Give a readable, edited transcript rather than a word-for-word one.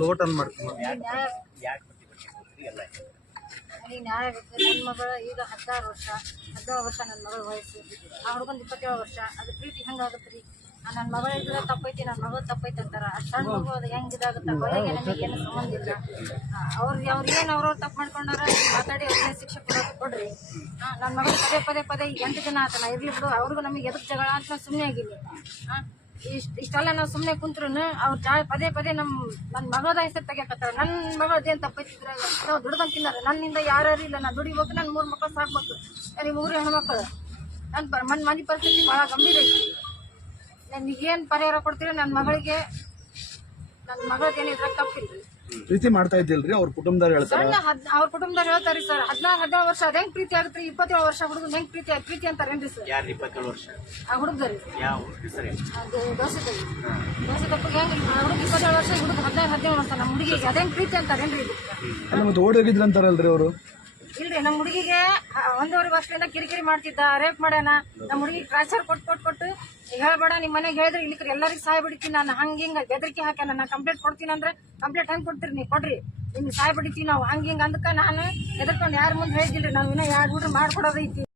ಲೋಟ್ ಅನ್ ಮಾಡ್ತೀನಿ. ನನಗೆ ನ್ಯಾಯ ಬೇಕು. ನನ್ನ ಮಗಳು ಈಗ 16 ವರ್ಷ ನನ್ನ ಮಗಳ ವಯಸ್ಸು. ಆ ಹುಡುಗಂದು 27 ವರ್ಷ. ಅದು ಪ್ರೀತಿ ಹೆಂಗಾಗುತ್ತೆ ರೀ? ನನ್ನ ಮಗಳ ಇದ್ರೆ ತಪ್ಪೈತಿ, ನನ್ನ ಮಗಳು ತಪ್ಪೈತಿ ಅಂತಾರೆ. ಅಷ್ಟು ಸಣ್ಣ ಮಗು ಅದು ಹೆಂಗೆ ಇದಾಗುತ್ತೆ? ಕೊಲೆಗೆ ನನಗೆ ಏನು ಸಂಬಂಧ ಇಲ್ಲ. ಅವ್ರಿಗೇನು ಅವ್ರವ್ರು ತಪ್ಪು ಮಾಡ್ಕೊಂಡಾರ ಮಾತಾಡಿ ಅವ್ರಿಗೆ ಶಿಕ್ಷೆ ಕೊಡ್ರಿ. ನನ್ನ ಮಗಳು ಪದೇ ಈಗ 8 ದಿನ ಆತನ ಇರ್ಲಿ ಬಿಡು, ಅವ್ರಿಗೂ ನಮಗೆ ಎದಕ್ಕೆ ಜಗಳ ಅಂತ ನಾವು ಸುಮ್ಮನೆ ಆಗಿಲ್ಲ. ಇಷ್ಟೆಲ್ಲ ನಾವು ಸುಮ್ಮನೆ ಕುಂತ್ರು ಅವ್ರು ಪದೇ ನನ್ನ ಮಗಳದ ಹೆಸರು ತೆಗಿಯಕತ್ತಾರ. ನನ್ನ ಮಗಳದೇನು ತಪ್ಪೈತಿದ್ರೆ ನಾವು ದುಡ್ದಂತ ತಿನ್ನಾರ. ನನ್ನಿಂದ ಯಾರು ಇಲ್ಲ, ನಾನು ದುಡಿಬೇಕು, ನನ್ನ 3 ಮಕ್ಕಳು ಸಾಕ್ಬೇಕು. ನನಗೆ 3 ಹೆಣ್ಮಕ್ಳು. ನನ್ನ ಮನೆ ಪರಿಸ್ಥಿತಿ ಭಾಳ ಗಂಭೀರ ಐತಿ. ನನಗೇನು ಪರಿಹಾರ ಕೊಡ್ತೀರಿ? ನನ್ನ ಮಗಳಿಗೆ, ನನ್ನ ಮಗಳದೇನಿದ್ರೆ ತಪ್ಪಿಲ್ಲ. ಪ್ರೀತಿ ಮಾಡ್ತಾ ಇದ್ದಿಲ್ರಿ ಅವ್ರ ಕುಟುಂಬದವ್ರು ಹೇಳ್ತಾರೆ? ಅವ್ರ ಕುಟುಂಬದವ್ರು ಹೇಳ್ತಾರೆ ಸರ್. 16 ವರ್ಷ ಅದ ಹೆಂಗ್ ಪ್ರೀತಿ ಆಗುತ್ತೆ? 27 ವರ್ಷ ಹುಡುಗ ಹೆಂಗ್ ಪ್ರೀತಿ ಅಂತಾರೇನ್ರಿ ಸರ್? 27 ವರ್ಷ ಆ ಹುಡುಗರಿ ದೋಸೆ ತಪ್ಪಿಗೆ ಹೆಂಗ್ ಹುಡುಗ 27 ವರ್ಷ, ಹುಡುಗ 16-17 ವರ್ಷ. ನಮ್ಮ ಹುಡುಗಿಗೆ ಅದೇಂಗ್ ಪ್ರೀತಿ ಅಂತಾರೇನ್ರಿ ಇದು? ಮತ್ತೆ ಓಡಿ ಹೋಗಿದ್ರಂತಾರಲ್ರಿ ಅವರು? ಇಲ್ರಿ, ನಮ್ಮ ಹುಡುಗಿಗೆ 1.5 ವರ್ಷದಿಂದ ಕಿರಿಕಿರಿ ಮಾಡ್ತಿದ್ದ, ರೇಪ್ ಮಾಡ್ಯಾನ. ನಮ್ಮ ಹುಡುಗಿಗೆ ಟ್ರಾನ್ಸ್ಫರ್ ಕೊಟ್ಟು ಹೇಳ್ಬೇಡ, ನಿಮ್ಮ ಮನೆಗೆ ಹೇಳಿದ್ರೆ ಇಲ್ಲಿ ಎಲ್ಲರಿಗೂ ಸಾಯ್ ಬಿಡ್ತೀನಿ ನಾನು, ಹಿಂಗ ಬೆದರಿಕೆ ಹಾಕ್ಯಾನ. ನಾನು ಕಂಪ್ಲೇಂಟ್ ಕೊಡ್ತೀನಿ ಅಂದ್ರೆ ಕಂಪ್ಲೇಂಟ್ ಹೆಂಗ್ ಕೊಡ್ತೀರಿ ನೀವು? ಕೊಡ್ರಿ, ನಿಮ್ಗೆ ಸಾಯ್ ಬಿಡ್ತೀವಿ ನಾವು, ಹಿಂಗ ಅಂದಕ್ಕ ನಾನು ಎದರ್ಕೊಂಡು ಯಾರ ಮುಂದೆ ಹೇಳಿದಿಲ್ರಿ. ನಾವು ಇನ್ನೂ 2 ಹುಡುಗ್ರು ಮಾಡ್ಕೊಡೋದೈತಿ.